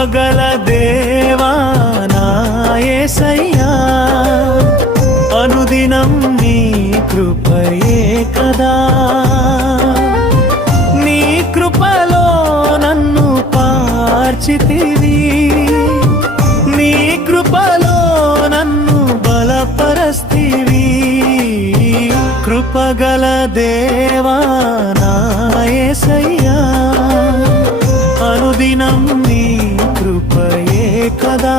కృపగల దేవా నా యేసయ్యా అనుదినం నీ కృపయే కదా నీ కృపలో నన్ను పార్చితివి నీ కృపలో నన్ను బలపరస్తివి కృపగల దేవా నా యేసయ్యా అనుదినం నీ కృపయే కదా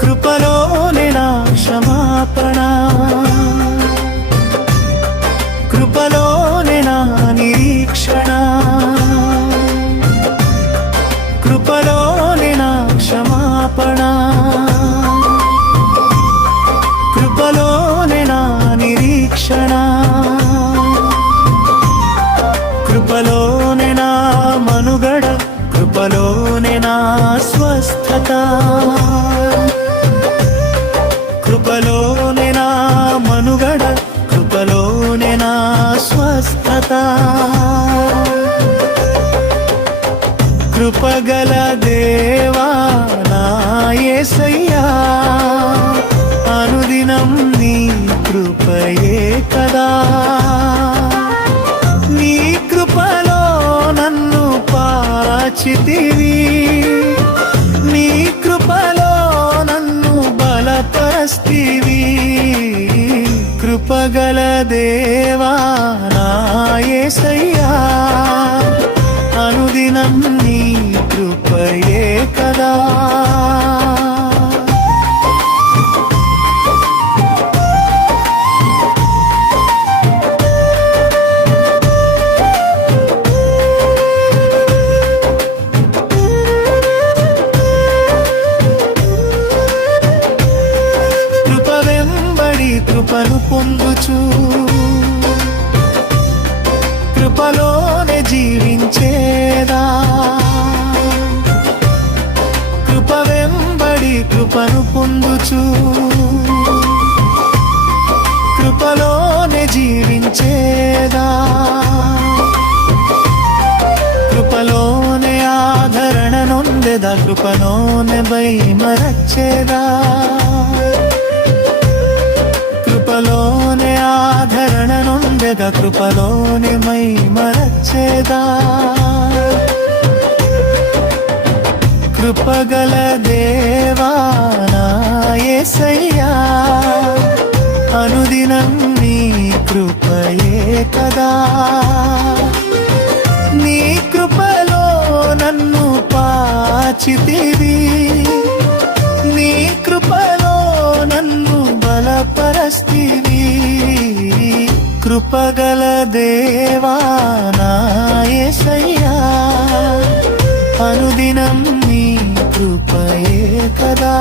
కృపలోనే నా క్షమాపణ కృపలోనే నా నిరీక్షణ కృపలోనే నా క్షమాపణ కృపలోనే నా నిరీక్షణ కృపలోనే నా మనుగడ కృపలోనే నా స్వస్థత కృపలోనే నా మనుగడ కృపలోనే నా స్వస్థత కృపగల దేవా నా యేసయ్యా అనుదినం నీ కృపయే కదా నీ కృపలో నన్ను పాచితివి నీ కృపలో నన్ను బలపరస్తివి కృపగల దేవా నా యేసయ్యా అనుదినం నీ కృపయే కదా కృప వెంబడి కృపను పొందుచు కృపలోనే జీవించేదా కృప వెంబడి కృపను పొందుచు కృపలోనే జీవించేదా కృపలోనే ఆదరణ నొందెదా కృపలోనే మరచేదా కృపలోనే ఆదరణ నొందెదా కృపలోనే మరచేదా కృపగల దేవా నా యేసయ్యా అనుదినం నీ కృపయే కదా నీ కృపలో నన్ను పాచితివి నీ కృపలో నన్ను బలపరస్తివి కృపగల దేవా నా యేసయ్యా అనుదినం నీ కృపయే కదా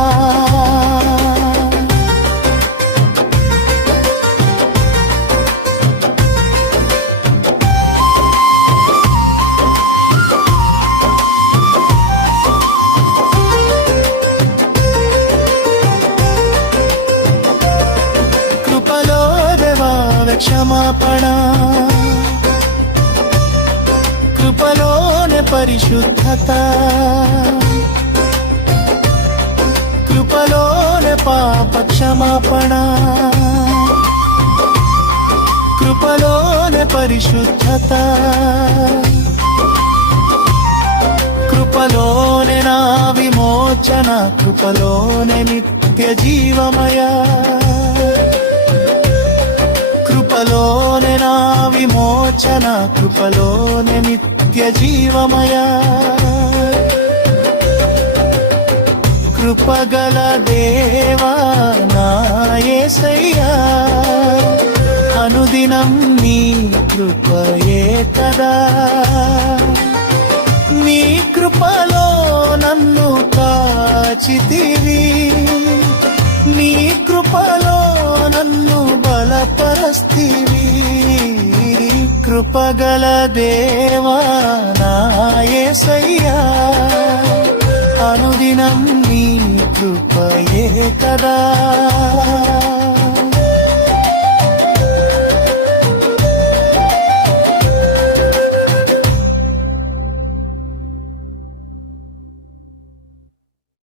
కృపలో దేవా క్షమాపణ కృపలోనే పరిశుద్ధత కృపలోనే పాప క్షమాపణ కృపలోనే పరిశుద్ధత కృపలోనే నా విమోచన కృపలోనే నిత్య జీవమయ కృపలోనే నా విమోచన కృపలోనే నిత్య జీవమయ కృపగల దేవా నా యేసయ్యా అనుదినం నీ కృపయే కదా నీ కృపలో నన్ను కాచితివి నీ కృపలో నన్ను బలపరస్తివి కృపగల దేవా నా యేసయ్యా అనుదినం నీ కృపయే కదా